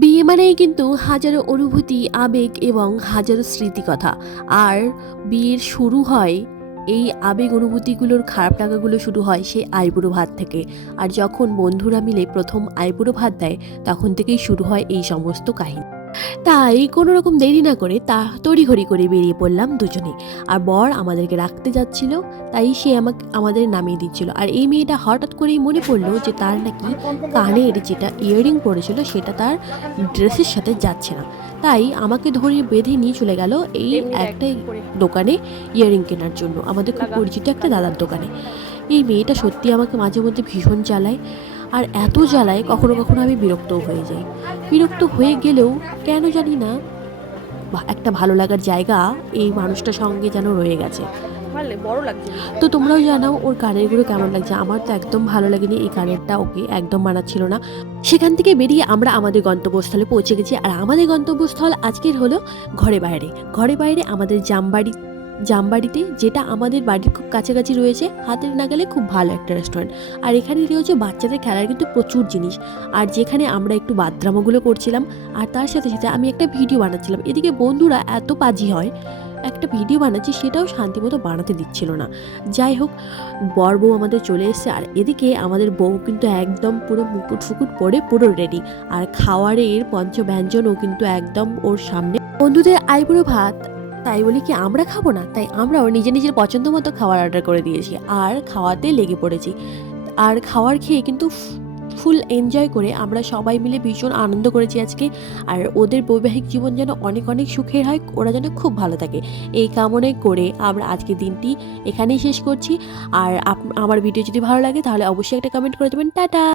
বিয়ে মানেই কিন্তু হাজারো অনুভূতি, আবেগ এবং হাজারো স্মৃতিকথা। আর বিয়ের শুরু হয় এই আবেগ অনুভূতিগুলোর খারাপ লাগাগুলো শুরু হয় সেই আইবুড়ো ভাত থেকে। আর যখন বন্ধুরা মিলে প্রথম আইবুড়ো ভাত দেয় তখন থেকেই শুরু হয় এই সমস্ত কাহিনী। তাই কোনো রকম দেরি না করে তড়িঘড়ি করে বেরিয়ে পড়লাম দুজনে। আর বর আমাদেরকে রাখতে যাচ্ছিল, তাই সে আমাদের নামিয়ে দিচ্ছিল। আর এই মেয়েটা হঠাৎ করেই মনে পড়লো যে তার নাকি কানের যেটা ইয়াররিং পড়েছিল সেটা তার ড্রেসের সাথে যাচ্ছে না। তাই আমাকে ধরে বেঁধে নিয়ে চলে গেল এই একটা দোকানে ইয়াররিং কেনার জন্য, আমাদের খুব পরিচিত একটা দাদার দোকানে। এই মেয়েটা সত্যি আমাকে মাঝে মধ্যে ভীষণ জ্বালায়। আর এত জ্বালায় কখনো কখনো আমি বিরক্তও হয়ে যাই। বিরক্ত হয়ে গেলেও কেন জানি না একটা ভালো লাগার জায়গা এই মানুষটার সঙ্গে যেন রয়ে গেছে। বড় লাগছে। তো তোমরাও জানাও ওর কানেরগুলো কেমন লাগছে। আমার তো একদম ভালো লাগেনি, এই কানেরটা ওকে একদম মানাচ্ছিল না। সেখান থেকে বেরিয়ে আমরা আমাদের গন্তব্যস্থলে পৌঁছে গেছি। আর আমাদের গন্তব্যস্থল আজকের হলো ঘরে বাইরে। ঘরে বাইরে আমাদের জামবাড়িতে, যেটা আমাদের বাড়ির খুব কাছাকাছি রয়েছে, হাতের নাগালে খুব ভালো একটা রেস্টুরেন্ট। আর এখানে রয়েছে বাচ্চাদের খেলার কিন্তু প্রচুর জিনিস। আর যেখানে আমরা একটু বাদরামোগুলো করছিলাম, আর তার সাথে সাথে আমি একটা ভিডিও বানাচ্ছিলাম। এদিকে বন্ধুরা এত পাজি হয়, একটা ভিডিও বানাচ্ছি সেটাও শান্তিমতো বানাতে দিচ্ছিল না। যাই হোক, বর বউ আমাদের চলে এসেছে। আর এদিকে আমাদের বউ কিন্তু একদম পুরো মুকুট ফুকুট পরে পুরো রেডি। আর খাওয়ারের পঞ্চব্যঞ্জনও কিন্তু একদম ওর সামনে। বন্ধুদের আইবুড়ো ভাত, তাই বলি কি আমরা খাবো না, তাই আমরাও নিজের পছন্দ মতো খাবার অর্ডার করে দিয়েছি আর খাওয়াতে লেগে পড়েছি। আর খাওয়ার খেয়ে কিন্তু ফুল এনজয় করে আমরা সবাই মিলে ভীষণ আনন্দ করেছি আজকে। আর ওদের বৈবাহিক জীবন যেন অনেক অনেক সুখের হয়, ওরা যেন খুব ভালো থাকে, এই কামনাই করে আমরা আজকের দিনটি এখানেই শেষ করছি। আর আমার ভিডিও যদি ভালো লাগে তাহলে অবশ্যই একটা কমেন্ট করে দেবেন। টাটা।